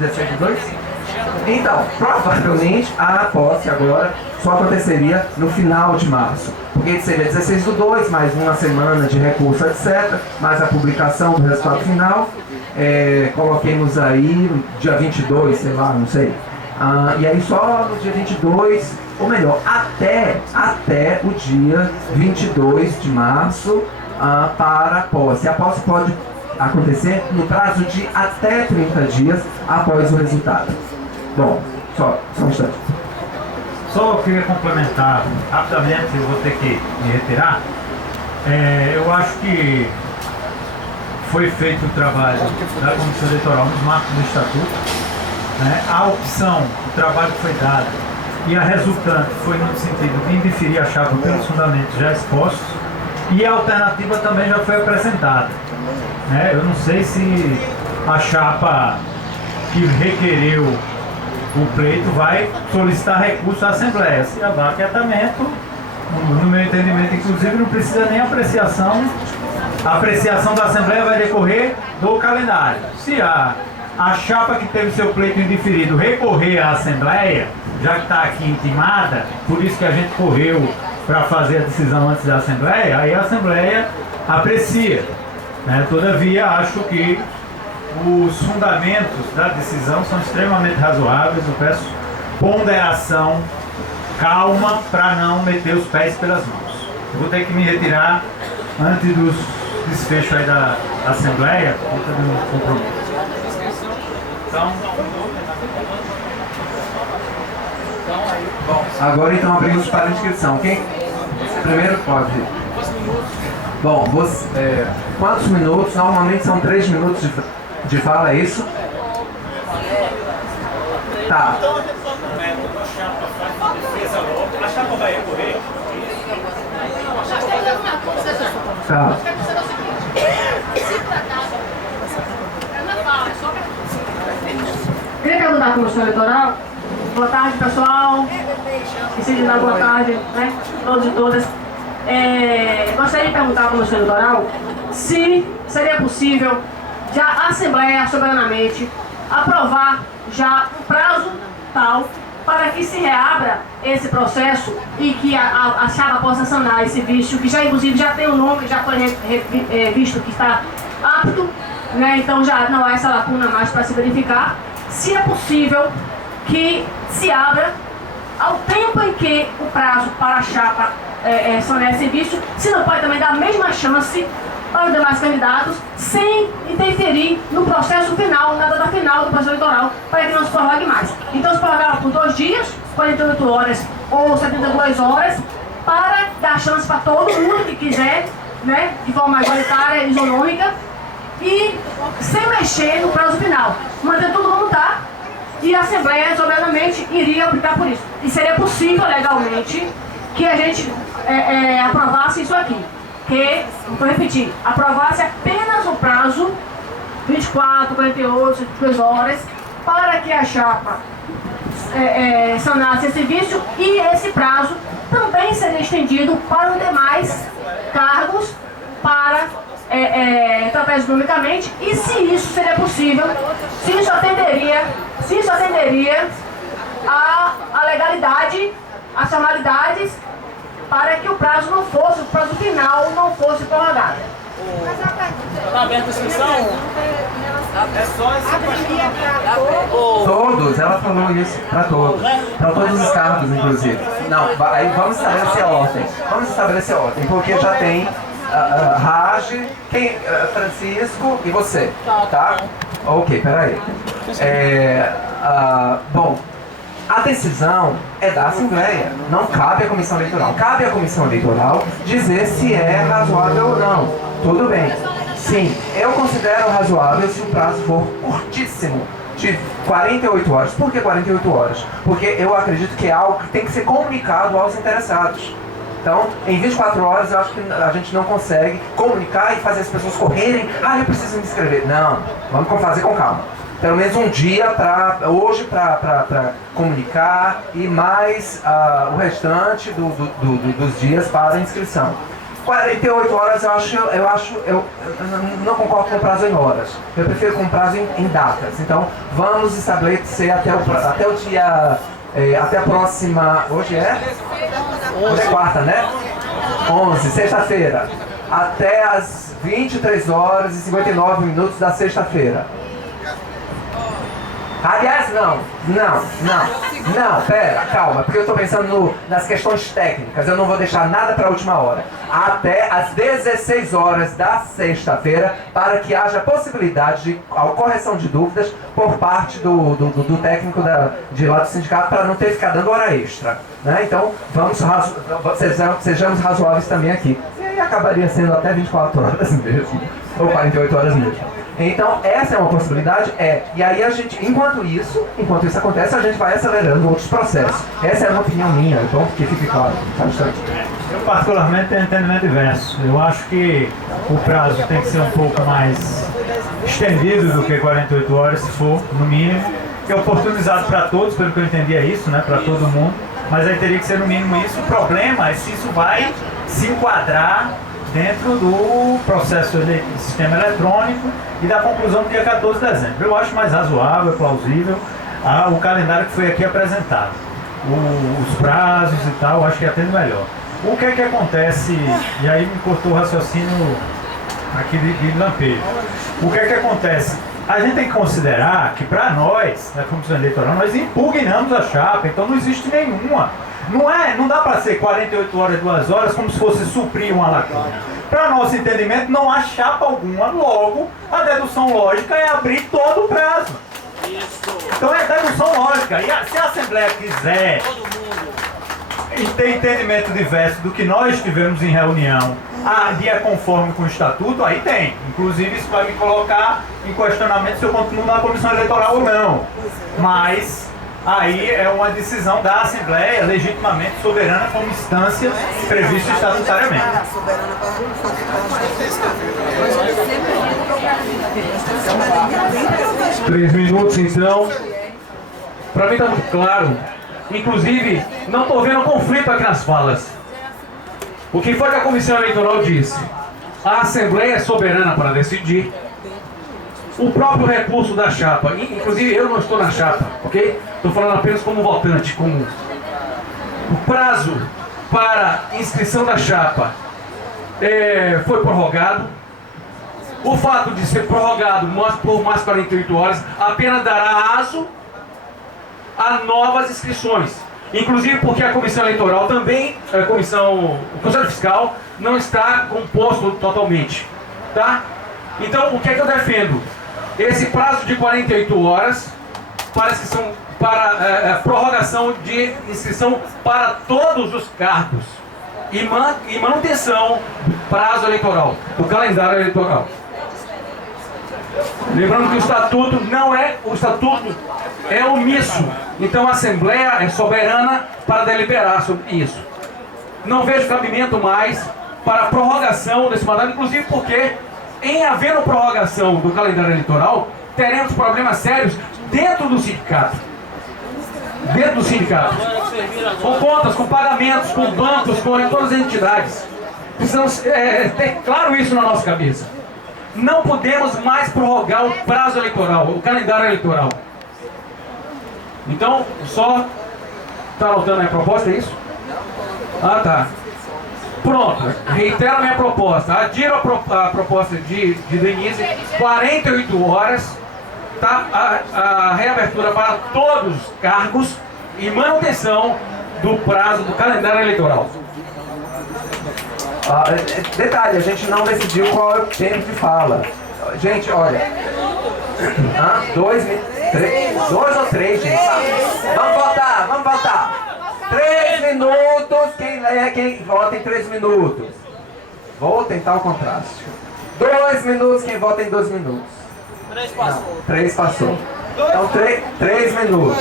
16/2? Então, provavelmente a posse agora só aconteceria no final de março, porque seria 16/2, mais uma semana de recurso, etc., mais a publicação do resultado final. Coloquemos aí dia 22, sei lá, não sei. E aí só no dia 22, ou melhor, até o dia 22 de março para a posse. A posse pode acontecer no prazo de até 30 dias após o resultado. Bom, só um instante. Só queria complementar rapidamente, eu vou ter que me retirar. Eu acho que foi feito o trabalho da Comissão Eleitoral nos marcos do Estatuto, né? A opção, o trabalho que foi dado e a resultante foi no sentido de indeferir a chapa pelos fundamentos já expostos, e a alternativa também já foi apresentada, né? Eu não sei se a chapa que requereu o pleito vai solicitar recurso à Assembleia. Se houver aquitamento, no meu entendimento, inclusive, não precisa nem apreciação. A apreciação da Assembleia vai decorrer do calendário. Se a chapa que teve seu pleito indeferido recorrer à Assembleia, já que está aqui intimada, por isso que a gente correu para fazer a decisão antes da Assembleia, aí a Assembleia aprecia, né? Todavia, acho que os fundamentos da decisão são extremamente razoáveis. Eu peço ponderação, calma, para não meter os pés pelas mãos. Eu vou ter que me retirar antes dos desfechos aí da Assembleia, por conta do compromisso. Bom, agora então abrimos para a inscrição. Quem primeiro pode? Bom, quantos minutos? Normalmente são 3 minutos de fala, é isso? Tá. A chapa vai recorrer? Tá. Queria perguntar à Comissão Eleitoral. Boa tarde, pessoal. Esqueci de dar boa tarde, né? Todos e todas. Gostaria de perguntar à Comissão Eleitoral se seria possível já a Assembleia, soberanamente, aprovar já um prazo tal para que se reabra esse processo e que a chapa possa sanar esse vício, que já inclusive já tem o nome, já foi visto que está apto, né? Então já não há essa lacuna mais para se verificar. Se é possível que se abra ao tempo em que o prazo para a chapa sanar esse vício, se não pode também dar a mesma chance para os demais candidatos, sem interferir no processo final, na data final do processo eleitoral, para que não se prorrogue mais. Então, se prorrogar por 2 dias, 48 horas ou 72 horas, para dar chance para todo mundo que quiser, né, de forma igualitária, isonômica, e sem mexer no prazo final. Manter tudo como está, e a Assembleia, soberanamente, iria optar por isso. E seria possível, legalmente, que a gente aprovasse isso aqui. Que, vou repetir, aprovasse apenas o prazo 24, 48, 72 horas para que a chapa sanasse esse vício, e esse prazo também seria estendido para os demais cargos para tratar economicamente, e se isso seria possível, se isso atenderia a legalidade, as formalidades, para que o prazo final não fosse prorrogado. Está aberta a inscrição? É só esse Todos, ela falou isso para todos os cargos, inclusive. Não, aí vamos estabelecer a ordem, porque já tem Raj, Francisco e você, tá? Ok, peraí. Bom, a decisão é da Assembleia, não cabe à Comissão Eleitoral. Cabe à Comissão Eleitoral dizer se é razoável ou não. Tudo bem. Sim, eu considero razoável se o prazo for curtíssimo, de 48 horas. Por que 48 horas? Porque eu acredito que é algo que tem que ser comunicado aos interessados. Então, em 24 horas, eu acho que a gente não consegue comunicar e fazer as pessoas correrem. Eu preciso me inscrever. Não, vamos fazer com calma. Pelo menos um dia hoje para comunicar, e mais o restante dos dias para a inscrição. 48 horas eu não concordo com o prazo em horas. Eu prefiro com o prazo em datas. Então, vamos estabelecer até o dia... até a próxima... Hoje é quarta, né? 11, sexta-feira. Até as 23 horas e 59 minutos da sexta-feira. Aliás, não, pera, calma, porque eu estou pensando nas questões técnicas, eu não vou deixar nada para a última hora. Até às 16 horas da sexta-feira, para que haja possibilidade de correção de dúvidas por parte do técnico de lá do sindicato, para não ter que ficar dando hora extra. Né? Então, sejamos razoáveis também aqui. E aí acabaria sendo até 24 horas mesmo, ou 48 horas mesmo. Então, essa é uma possibilidade, e aí a gente, enquanto isso acontece, a gente vai acelerando outros processos. Essa é uma opinião minha, então que fique claro, tá distante. Eu particularmente tenho entendimento diverso. Eu acho que o prazo tem que ser um pouco mais estendido do que 48 horas, se for, no mínimo. Que é oportunizado para todos, pelo que eu entendi é isso, né, para todo mundo. Mas aí teria que ser no mínimo isso. O problema é se isso vai se enquadrar dentro do processo de sistema eletrônico e da conclusão do dia 14 de dezembro. Eu acho mais razoável, plausível, o calendário que foi aqui apresentado. Os prazos e tal, acho que é até melhor. O que é que acontece, e aí me cortou o raciocínio aqui de lampejo. O que é que acontece? A gente tem que considerar que para nós, na Comissão Eleitoral, nós impugnamos a chapa, então não existe nenhuma. Não dá para ser 48 horas, 2 horas, como se fosse suprir uma lacuna. Para nosso entendimento, não há chapa alguma, logo, a dedução lógica é abrir todo o prazo. Então é dedução lógica. E se a Assembleia quiser e ter entendimento diverso do que nós tivemos em reunião, dia conforme com o Estatuto, aí tem. Inclusive, isso vai me colocar em questionamento se eu continuo na Comissão Eleitoral ou não. Mas... aí é uma decisão da Assembleia, legitimamente soberana, como instância prevista estatutariamente. 3 minutos, então. Para mim está muito claro. Inclusive, não estou vendo conflito aqui nas falas. O que foi que a Comissão Eleitoral disse? A Assembleia é soberana para decidir. O próprio recurso da chapa, inclusive eu não estou na chapa, ok? Estou falando apenas como votante, como o prazo para inscrição da chapa foi prorrogado. O fato de ser prorrogado por mais 48 horas apenas dará aso a novas inscrições. Inclusive porque a Comissão Eleitoral também, o Conselho Fiscal, não está composto totalmente, tá? Então, o que é que eu defendo? Esse prazo de 48 horas para prorrogação de inscrição para todos os cargos e manutenção do prazo eleitoral, do calendário eleitoral. Lembrando que o Estatuto é omisso, então a Assembleia é soberana para deliberar sobre isso. Não vejo cabimento mais para a prorrogação desse mandato, inclusive porque, em havendo prorrogação do calendário eleitoral, teremos problemas sérios dentro do sindicato. Com contas, com pagamentos, com bancos, com todas as entidades. Precisamos ter claro isso na nossa cabeça. Não podemos mais prorrogar o prazo eleitoral, o calendário eleitoral. Então, só... Está anotando a minha proposta, é isso? Ah, tá. Pronto, reitero a minha proposta. Adiro a proposta de Denise, 48 horas, tá? A reabertura para todos os cargos e manutenção do prazo do calendário eleitoral. Detalhe, a gente não decidiu qual é o tempo de fala. Gente, olha. 2 ou 3, gente. Vamos votar. 3 minutos, quem vota em 3 minutos. Vou tentar o contraste. 2 minutos, quem vota em 2 minutos. 3 passou. Não, 3 passou. Então 3 minutos.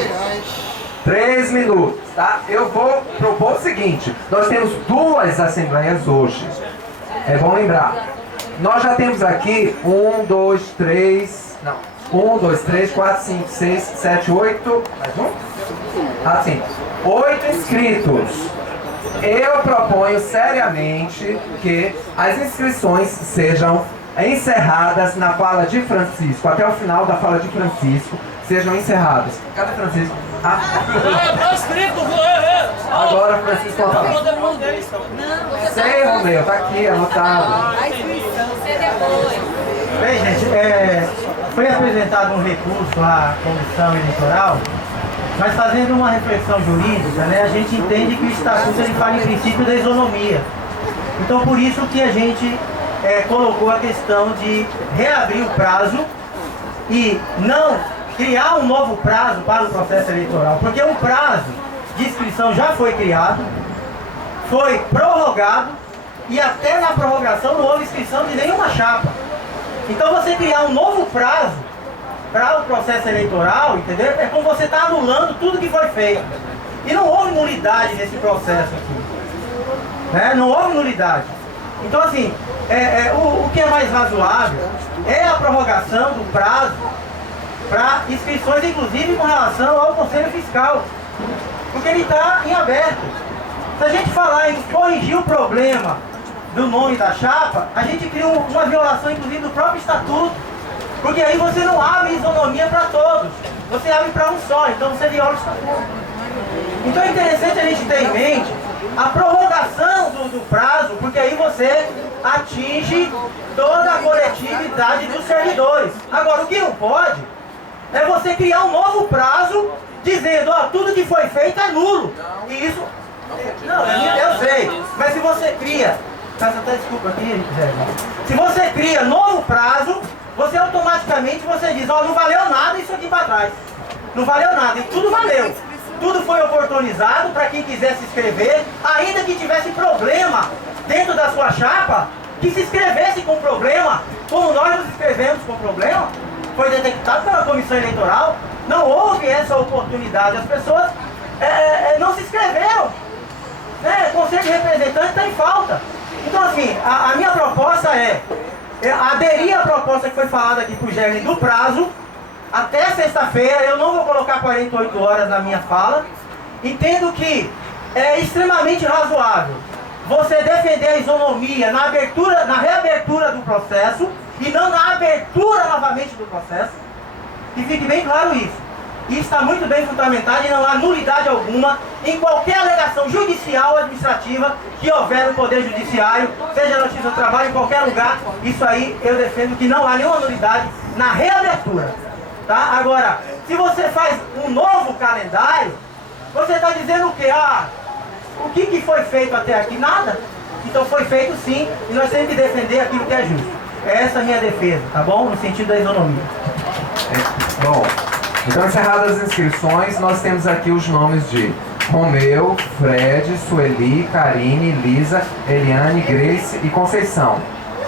3 minutos, tá? Eu vou propor o seguinte. Nós temos 2 assembleias hoje. É bom lembrar. Nós já temos aqui 1, 2, 3... Não. 1, 2, 3, 4, 5, 6, 7, 8... Mais um? Ah, sim. 8 inscritos. Eu proponho seriamente que as inscrições sejam encerradas na fala de Francisco, até o final da fala de Francisco, sejam encerradas. Cadê Francisco? Agora Francisco vai falar. Sei, Romeu, tá aqui, anotado. Bem, gente, foi apresentado um recurso à Comissão Eleitoral, mas fazendo uma reflexão jurídica, né, a gente entende que o Estatuto ele fala em princípio da isonomia. Então, por isso que a gente colocou a questão de reabrir o prazo e não criar um novo prazo para o processo eleitoral, porque o prazo de inscrição já foi criado, foi prorrogado e até na prorrogação não houve inscrição de nenhuma chapa. Então você criar um novo prazo para o processo eleitoral, entendeu? É como você está anulando tudo que foi feito. E não houve nulidade nesse processo aqui. Né? Não houve nulidade. Então assim, o que é mais razoável é a prorrogação do prazo para inscrições, inclusive com relação ao Conselho Fiscal. Porque ele está em aberto. Se a gente falar em corrigir o problema do nome da chapa, a gente cria uma violação, inclusive, do próprio Estatuto. Porque aí você não abre isonomia para todos. Você abre para um só, então você viola o Estatuto. Então é interessante a gente ter em mente a prorrogação do prazo, porque aí você atinge toda a coletividade dos servidores. Agora, o que não pode é você criar um novo prazo dizendo, ó, tudo que foi feito é nulo. E isso... Não, eu sei. Mas se você cria... Peço até desculpa aqui, Zé. Se você cria novo prazo, você automaticamente você diz, ó, não valeu nada isso aqui para trás. Não valeu nada. E tudo valeu. Tudo foi oportunizado para quem quiser se inscrever, ainda que tivesse problema dentro da sua chapa, que se inscrevesse com problema, como nós nos inscrevemos com problema, foi detectado pela Comissão Eleitoral, não houve essa oportunidade, as pessoas não se inscreveram, né? O Conselho de Representantes está em falta. Então assim, a minha proposta é aderir à proposta que foi falada aqui por Gerlin do prazo, até sexta-feira. Eu não vou colocar 48 horas na minha fala. Entendo que é extremamente razoável você defender a isonomia na reabertura do processo e não na abertura novamente do processo. Que fique bem claro isso. Isso está muito bem fundamentado e não há nulidade alguma em qualquer alegação judicial ou administrativa que houver no Poder Judiciário, seja na Justiça do Trabalho, em qualquer lugar. Isso aí eu defendo que não há nenhuma nulidade na reabertura. Tá? Agora, se você faz um novo calendário, você está dizendo o quê? O que foi feito até aqui? Nada. Então foi feito sim, e nós temos que defender aquilo que é justo. Essa é a minha defesa, tá bom? No sentido da isonomia. Bom, então encerradas as inscrições, nós temos aqui os nomes de Romeu, Fred, Sueli, Karine, Lisa, Eliane, Grace e Conceição.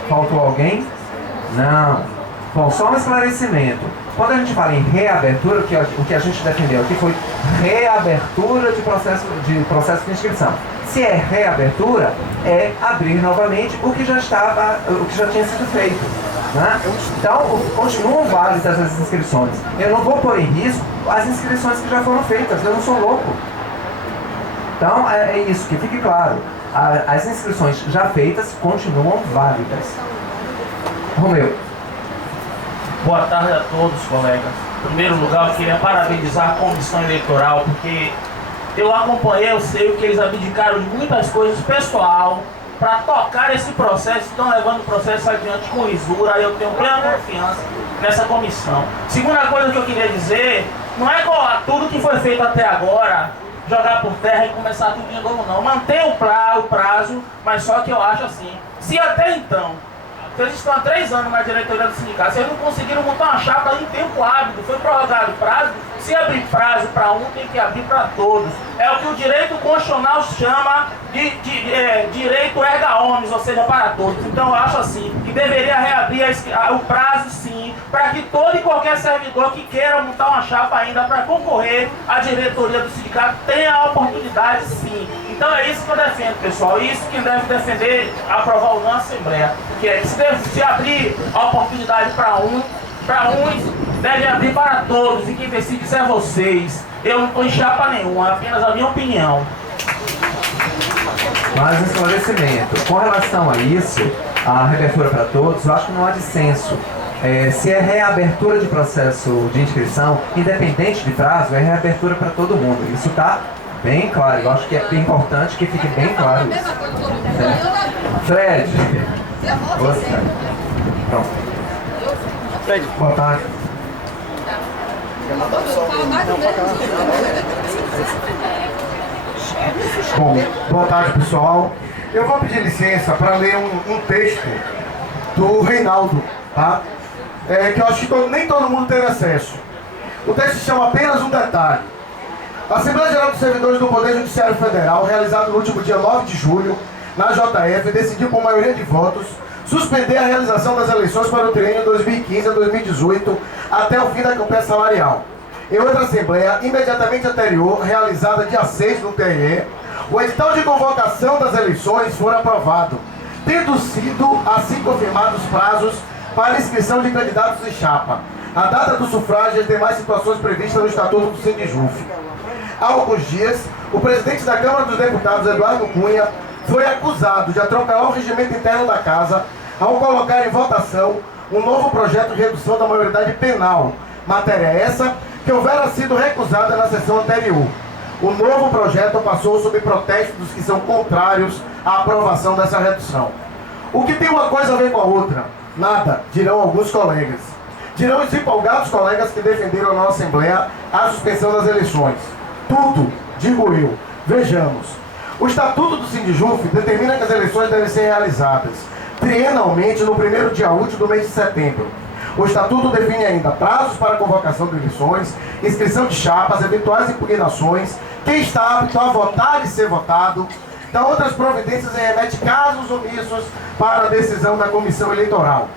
Faltou alguém? Não. Bom, só um esclarecimento. Quando a gente fala em reabertura, o que a gente defendeu aqui foi reabertura de processo de inscrição. Se é reabertura, é abrir novamente o que já tinha sido feito. Né? Então, continuam válidas as inscrições. Eu não vou pôr em risco as inscrições que já foram feitas, eu não sou louco. Então, é isso, que fique claro. As inscrições já feitas continuam válidas. Romeu. Boa tarde a todos, colegas. Em primeiro lugar, eu queria parabenizar a Comissão Eleitoral, porque eu acompanhei, eu sei que eles abdicaram de muitas coisas pessoal para tocar esse processo, estão levando o processo adiante com lisura. Eu tenho plena confiança nessa comissão. Segunda coisa que eu queria dizer, não é tudo que foi feito até agora jogar por terra e começar tudo de novo, não. Manter o prazo, mas só que eu acho assim, se até então, eles estão há 3 anos na diretoria do sindicato, vocês não conseguiram montar uma chapa em tempo hábil, foi prorrogado o prazo. Se abrir prazo para um, tem que abrir para todos. É o que o direito constitucional chama de direito erga omnes, ou seja, para todos. Então eu acho assim, que deveria reabrir o prazo sim, para que todo e qualquer servidor que queira montar uma chapa ainda para concorrer à diretoria do sindicato tenha a oportunidade sim. Então é isso que eu defendo, pessoal. Isso quem deve defender, aprovar ou não a Assembleia. Que é que se abrir a oportunidade para uns, deve abrir para todos. E quem decide isso é vocês. Eu não estou em chapa nenhuma, é apenas a minha opinião. Mais um esclarecimento. Com relação a isso, a reabertura para todos, eu acho que não há dissenso. Se é reabertura de processo de inscrição, independente de prazo, é reabertura para todo mundo. Isso está bem claro. Eu acho que é importante que fique bem claro isso. Fred. Você. Pronto. Fred, boa tarde. Bom, boa tarde, pessoal. Eu vou pedir licença para ler um texto do Reinaldo, tá? Que eu acho que nem todo mundo teve acesso. O texto se chama Apenas um Detalhe. A Assembleia Geral dos Servidores do Poder Judiciário Federal, realizada no último dia 9 de julho, na JF, decidiu por maioria de votos suspender a realização das eleições para o triênio 2015 a 2018 até o fim da campanha salarial. Em outra Assembleia, imediatamente anterior, realizada dia 6 no TRE, o edital de convocação das eleições foi aprovado, tendo sido assim confirmados prazos para inscrição de candidatos em chapa, a data do sufrágio e as demais situações previstas no Estatuto do Sindijuf. Há alguns dias, o presidente da Câmara dos Deputados, Eduardo Cunha, foi acusado de atropelar o regimento interno da Casa ao colocar em votação um novo projeto de redução da maioridade penal, matéria essa que houvera sido recusada na sessão anterior. O novo projeto passou sob protesto dos que são contrários à aprovação dessa redução. O que tem uma coisa a ver com a outra? Nada, dirão alguns colegas. Dirão os empolgados colegas que defenderam na Assembleia a suspensão das eleições. Tudo, digo eu. Vejamos. O Estatuto do Sindijuf determina que as eleições devem ser realizadas trienalmente no primeiro dia útil do mês de setembro. O Estatuto define ainda prazos para a convocação de eleições, inscrição de chapas, eventuais impugnações, quem está apto a votar e ser votado, dá outras providências e remete casos omissos para a decisão da Comissão Eleitoral.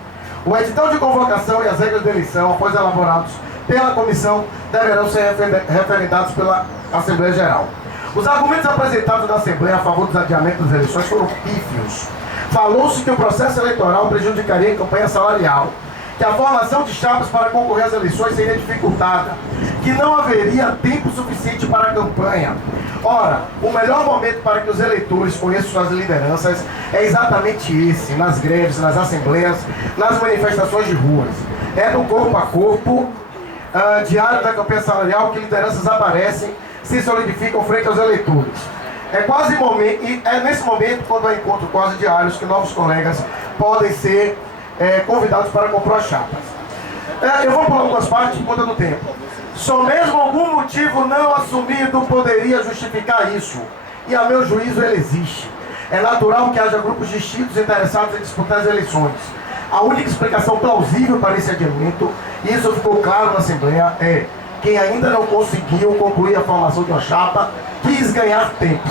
O edital de convocação e as regras de eleição, após elaborados pela Comissão, deverão ser referendados pela Assembleia Geral. Os argumentos apresentados na Assembleia a favor dos adiamentos das eleições foram pífios. Falou-se que o processo eleitoral prejudicaria a campanha salarial, que a formação de chapas para concorrer às eleições seria dificultada, que não haveria tempo suficiente para a campanha. Ora, o melhor momento para que os eleitores conheçam suas lideranças é exatamente esse, nas greves, nas assembleias, nas manifestações de ruas. É no corpo a corpo, diário da campanha salarial, que lideranças aparecem, se solidificam frente aos eleitores. É nesse momento, quando há encontros quase diários, que novos colegas podem ser convidados para comprar chapas. Eu vou pular algumas partes por conta do tempo. Só mesmo algum motivo não assumido poderia justificar isso. E a meu juízo ele existe. É natural que haja grupos distintos interessados em disputar as eleições. A única explicação plausível para esse adiamento, e isso ficou claro na Assembleia, é quem ainda não conseguiu concluir a formação de uma chapa quis ganhar tempo.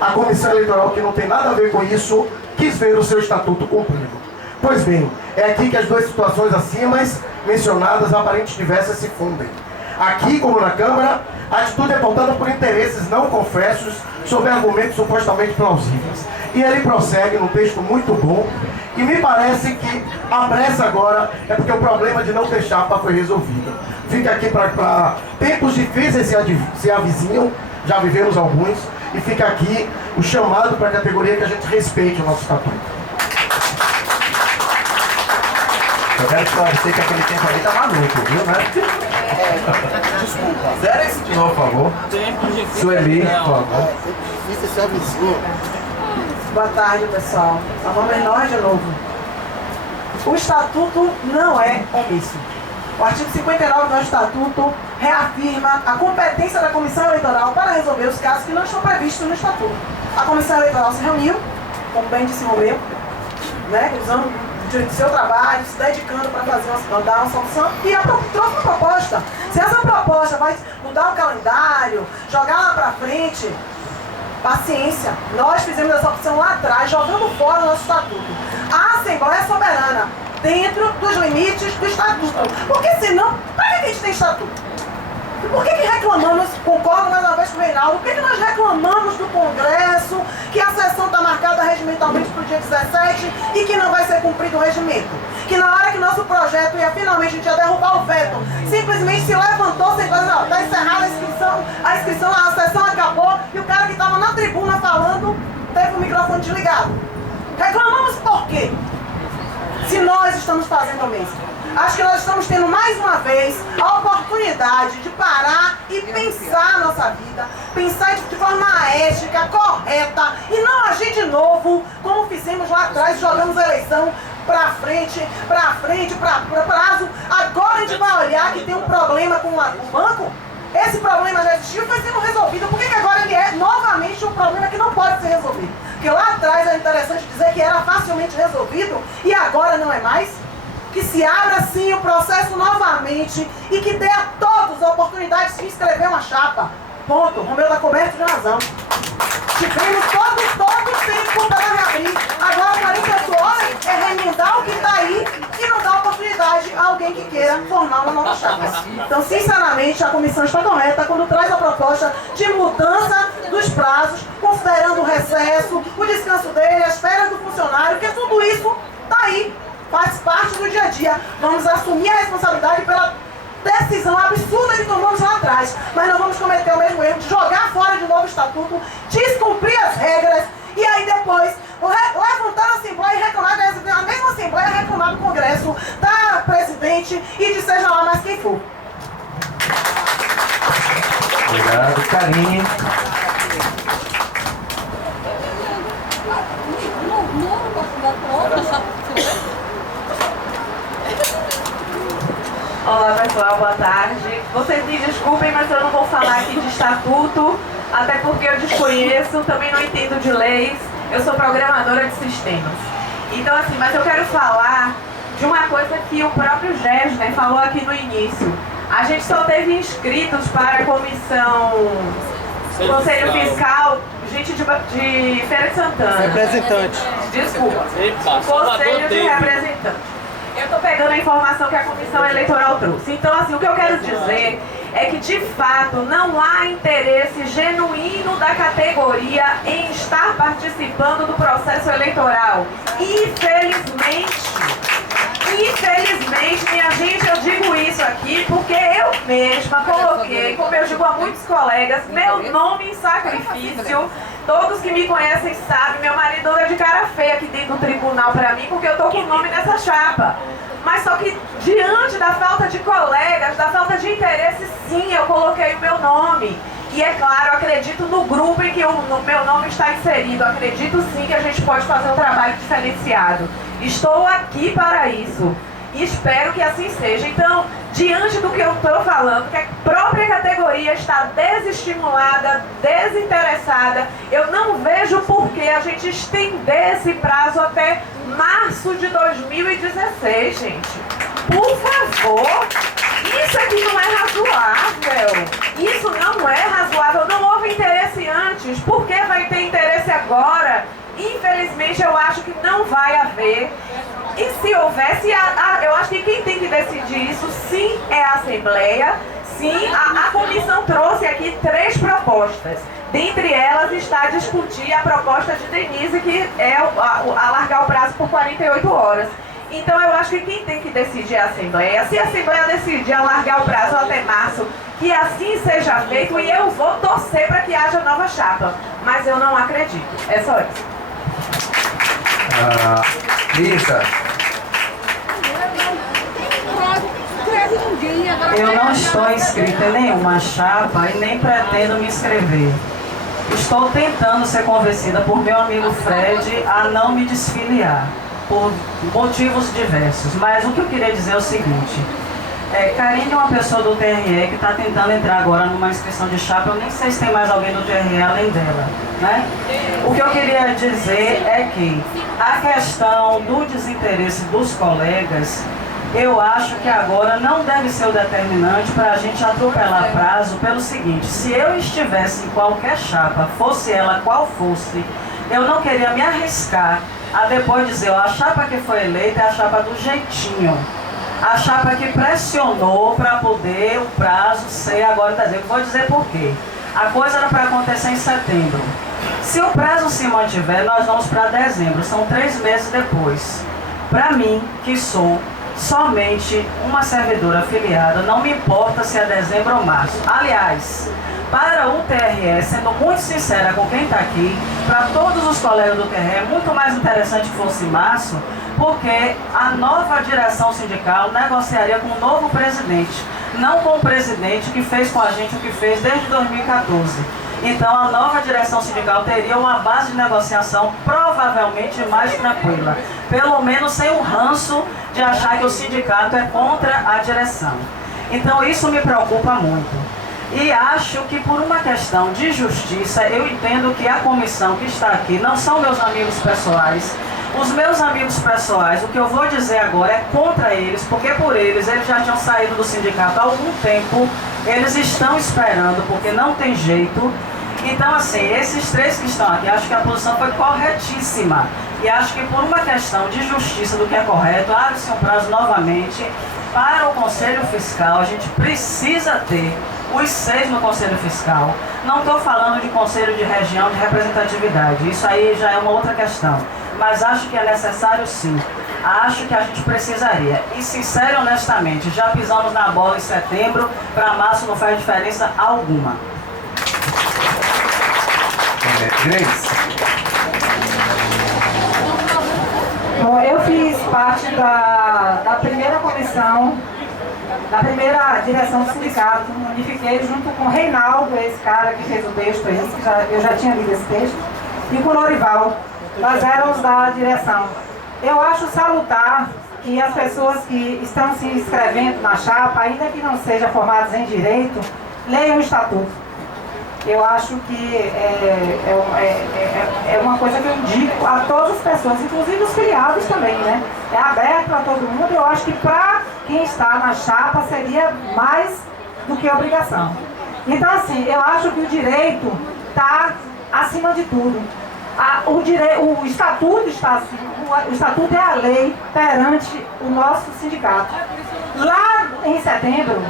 A Comissão Eleitoral, que não tem nada a ver com isso, quis ver o seu estatuto cumprido. Pois bem, é aqui que as duas situações acima mencionadas, aparentes diversas, se fundem. Aqui, como na Câmara, a atitude é pautada por interesses não confessos sobre argumentos supostamente plausíveis. E ele prossegue num texto muito bom, e me parece que a pressa agora é porque o problema de não ter chapa foi resolvido. Fica aqui para tempos difíceis se avizinham, já vivemos alguns, e fica aqui o chamado para a categoria que a gente respeite o nosso estatuto. Eu quero esclarecer que aquele tempo ali tá maluco, viu, né? Desculpa. Zero esse de novo, por favor. Sueli, por favor. Difícil se avisou. Boa tarde, pessoal. Vamos nós de novo. O Estatuto não é omisso. O artigo 59 do nosso Estatuto reafirma a competência da Comissão Eleitoral para resolver os casos que não estão previstos no Estatuto. A Comissão Eleitoral se reuniu, como bem disse o Romeu, né, usando do seu trabalho, se dedicando para dar uma solução, e trouxe uma proposta. Se essa proposta vai mudar o calendário, jogar lá para frente, paciência. Nós fizemos essa opção lá atrás, jogando fora o nosso Estatuto. A Assembleia é soberana, dentro dos limites do Estatuto. Porque senão, para que a gente tem Estatuto? E por que reclamamos, concordo mais uma vez com o Reinaldo, por que nós reclamamos do Congresso, que a sessão está marcada regimentalmente para o dia 17 e que não vai ser cumprido o regimento? Que na hora que o nosso projeto ia finalmente, a gente ia derrubar o veto, simplesmente se levantou, sem coisa, não, está encerrada a inscrição, a sessão acabou, e o cara que estava na tribuna falando, teve o microfone microfone desligado. Reclamamos por quê? Se nós estamos fazendo o mesmo. Acho que nós estamos tendo mais uma vez a oportunidade de parar e pensar a nossa vida, pensar de forma ética, correta, e não agir de novo como fizemos lá atrás, jogamos a eleição para frente, para prazo. Agora a gente vai olhar que tem um problema com o banco. Esse problema já existiu e foi sendo resolvido. Por que agora ele é novamente um problema que não pode ser resolvido? Porque lá atrás é interessante dizer que era facilmente resolvido e agora não é mais. Que se abra sim o processo novamente e que dê a todos a oportunidade de se inscrever uma chapa. Ponto. Romeu está coberto de razão. Tivemos todo o tempo para reabrir. Agora 48 horas é remendar o que está aí e não dar oportunidade a alguém que queira formar uma nova chapa. Então, sinceramente, a comissão está correta quando traz a proposta de mudança dos prazos, considerando o recesso, o descanso dele, as férias do funcionário, porque tudo isso está aí. Faz parte do dia a dia. Vamos assumir a responsabilidade pela decisão absurda que tomamos lá atrás. Mas não vamos cometer o mesmo erro de jogar fora de novo o estatuto, descumprir as regras e aí depois levantar a Assembleia e reclamar da mesma Assembleia, reclamar do Congresso, da presidente e de seja lá mais quem for. Obrigado, Karine. Olá pessoal, boa tarde. Vocês me desculpem, mas eu não vou falar aqui de estatuto, até porque eu desconheço, também não entendo de leis, eu sou programadora de sistemas. Então assim, mas eu quero falar de uma coisa que o próprio Gessner falou aqui no início. A gente só teve inscritos para a comissão Conselho Fiscal, gente de Feira de Santana. Representante. Desculpa. Conselho de Representante. Eu estou pegando a informação que a Comissão Eleitoral trouxe. Então, assim, o que eu quero dizer é que, de fato, não há interesse genuíno da categoria em estar participando do processo eleitoral. Infelizmente, minha gente, eu digo isso aqui porque eu mesma coloquei, como eu digo a muitos colegas, meu nome em sacrifício. Todos que me conhecem sabem, meu marido anda de cara feia aqui dentro do tribunal pra mim, porque eu tô com o nome nessa chapa. Mas só que diante da falta de colegas, da falta de interesse, sim, eu coloquei o meu nome. E é claro, acredito no grupo em que o meu nome está inserido. Acredito sim que a gente pode fazer um trabalho diferenciado. Estou aqui para isso. E espero que assim seja. Então, diante do que eu estou falando, que a própria categoria está desestimulada, desinteressada, eu não vejo por que a gente estender esse prazo até março de 2016, gente. Por favor, isso aqui não é razoável. Isso não é razoável. Não houve interesse antes. Por que vai ter interesse agora? Infelizmente, eu acho que não vai haver. E se houvesse, eu acho que quem tem que decidir isso, sim, é a Assembleia. Sim, a comissão trouxe aqui 3 propostas. Dentre elas está a discutir a proposta de Denise, que é alargar o prazo por 48 horas. Então eu acho que quem tem que decidir é a Assembleia. Se a Assembleia decidir alargar o prazo até março, que assim seja feito, e eu vou torcer para que haja nova chapa. Mas eu não acredito. É só isso. Lisa. Eu não estou inscrita em nenhuma chapa e nem pretendo me inscrever. Estou tentando ser convencida por meu amigo Fred a não me desfiliar, por motivos diversos. Mas o que eu queria dizer é o seguinte: Karine é uma pessoa do TRE que está tentando entrar agora numa inscrição de chapa. Eu nem sei se tem mais alguém do TRE além dela, né? O que eu queria dizer é que a questão do desinteresse dos colegas, eu acho que agora não deve ser o determinante para a gente atropelar prazo pelo seguinte: se eu estivesse em qualquer chapa, fosse ela qual fosse, eu não queria me arriscar a depois dizer, ó, a chapa que foi eleita é a chapa do jeitinho. A chapa que pressionou para poder o prazo ser agora, tá dizendo, vou dizer por quê. A coisa era para acontecer em setembro. Se o prazo se mantiver, nós vamos para dezembro, são 3 meses depois. Para mim, que sou somente uma servidora afiliada, não me importa se é dezembro ou março. Aliás, para o TRE, sendo muito sincera com quem está aqui, para todos os colegas do TRE, é muito mais interessante que fosse março, porque a nova direção sindical negociaria com o novo presidente, não com o presidente que fez com a gente o que fez desde 2014. Então a nova direção sindical teria uma base de negociação provavelmente mais tranquila, pelo menos sem o ranço de achar que o sindicato é contra a direção. Então isso me preocupa muito. E acho que por uma questão de justiça, eu entendo que a comissão que está aqui não são meus amigos pessoais. Os meus amigos pessoais, o que eu vou dizer agora é contra eles, porque por eles já tinham saído do sindicato há algum tempo, eles estão esperando, porque não tem jeito. Então, assim, esses três que estão aqui, acho que a posição foi corretíssima. E acho que por uma questão de justiça do que é correto, abre-se um prazo novamente para o Conselho Fiscal. A gente precisa ter os 6 no Conselho Fiscal. Não estou falando de Conselho de Região de representatividade, isso aí já é uma outra questão. Mas acho que é necessário sim. Acho que a gente precisaria. E sincero e honestamente, já pisamos na bola em setembro, para março não faz diferença alguma. Grace. Bom, eu fiz parte da primeira comissão, da primeira direção do sindicato. Unifiquei junto com o Reinaldo, esse cara que fez o texto aí, que eu já tinha lido esse texto, e com o Lorival. Nós éramos da direção. Eu acho salutar que as pessoas que estão se inscrevendo na chapa, ainda que não sejam formadas em direito, leiam o estatuto. Eu acho que é uma coisa que eu indico a todas as pessoas, inclusive os filiados também, né? É aberto para todo mundo. Eu acho que para quem está na chapa seria mais do que obrigação. Então, assim, eu acho que o direito está acima de tudo. O estatuto está assim, o estatuto é a lei perante o nosso sindicato. Lá em setembro,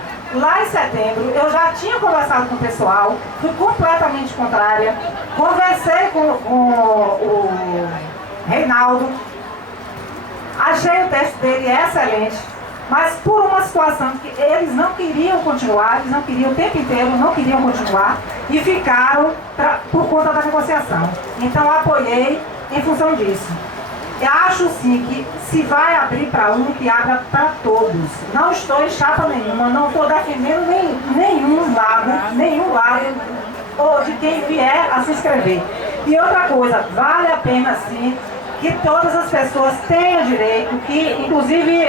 eu já tinha conversado com o pessoal, fui completamente contrária, conversei com o Reinaldo, achei o texto dele excelente, mas por uma situação que eles não queriam continuar, eles não queriam o tempo inteiro, não queriam continuar e ficaram por conta da negociação. Então apoiei em função disso. Eu acho sim que se vai abrir para um, que abra para todos. Não estou em chapa nenhuma, não estou defendendo nenhum lado ou de quem vier a se inscrever. E outra coisa, vale a pena sim que todas as pessoas tenham direito, que inclusive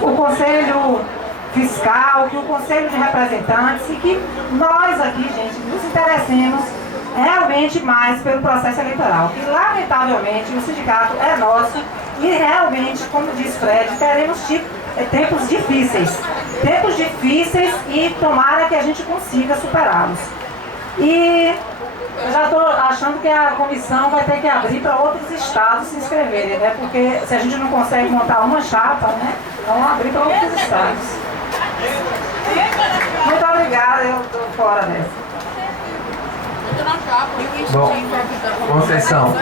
o Conselho Fiscal, que o Conselho de Representantes, e que nós aqui, gente, nos interessemos realmente mais pelo processo eleitoral, que lamentavelmente o sindicato é nosso e realmente, como diz Fred, teremos tempos difíceis e tomara que a gente consiga superá-los. E eu já estou achando que a comissão vai ter que abrir para outros estados se inscreverem, né? Porque se a gente não consegue montar uma chapa, né? Vamos abrir para outros estados. Muito obrigada, eu estou fora dessa. Bom, Conceição.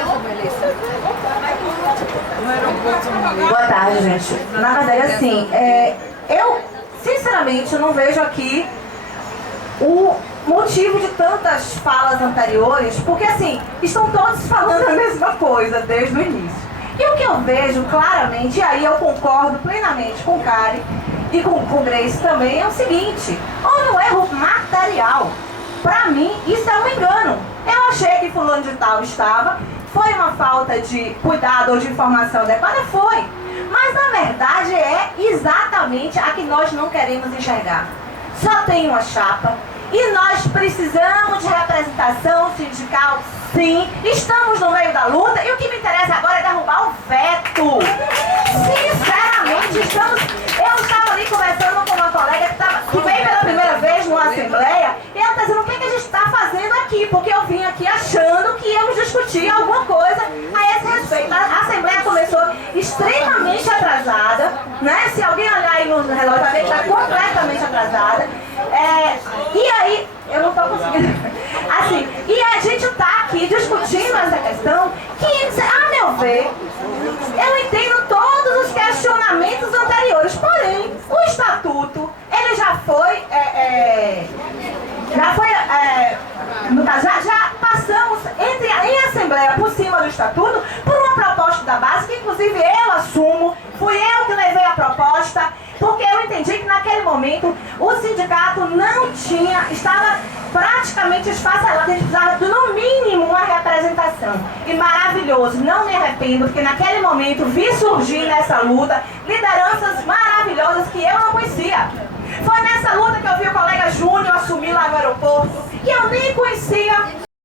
Boa tarde, gente. Na verdade, assim, eu, sinceramente, não vejo aqui o motivo de tantas falas anteriores, porque, assim, estão todos falando a mesma coisa desde o início. E o que eu vejo claramente, e aí eu concordo plenamente com o Kari e com Grace também, é o seguinte: houve um erro material. Pra mim, isso é um engano. Eu achei que fulano de tal estava, foi uma falta de cuidado ou de informação adequada? Foi. Mas, na verdade, é exatamente a que nós não queremos enxergar. Só tem uma chapa e nós precisamos de representação sindical, sim. Estamos no meio da luta e o que me interessa agora é derrubar o veto. Sinceramente, eu estava ali conversando com uma colega que veio pela primeira vez numa assembleia e ela está dizendo: o que a gente está fazendo aqui? Porque eu vim aqui achando que íamos discutir alguma coisa a esse respeito. A assembleia começou extremamente atrasada, né? Se alguém olhar aí no relógio vai ver que está completamente atrasada. E aí, eu não estou conseguindo. Assim, e a gente está aqui discutindo essa questão que, a meu ver, eu entendo todos os questionamentos estatuto por uma proposta da base, que inclusive eu assumo, fui eu que levei a proposta, porque eu entendi que naquele momento o sindicato não tinha, estava praticamente esfacelado, a gente precisava no mínimo uma representação. E maravilhoso, não me arrependo, porque naquele momento vi surgir nessa luta lideranças maravilhosas que eu não conhecia. Foi nessa luta que eu vi o colega Júnior assumir lá no aeroporto, que eu nem conhecia.